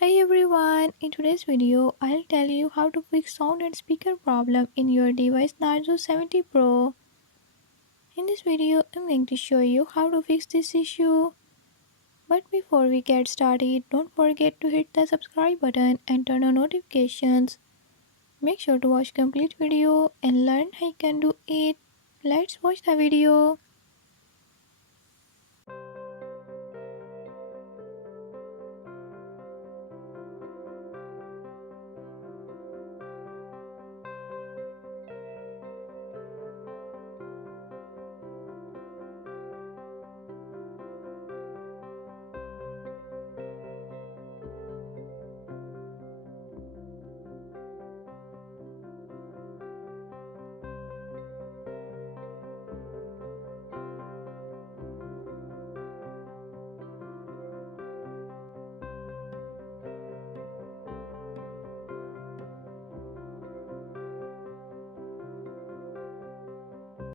Hey everyone, in today's video, I'll tell you how to fix sound and speaker problem in your device Narzo 70 Pro. In this video, I'm going to show you how to fix this issue. But before we get started, don't forget to hit the subscribe button and turn on notifications. Make sure to watch complete video and learn how you can do it. Let's watch the video.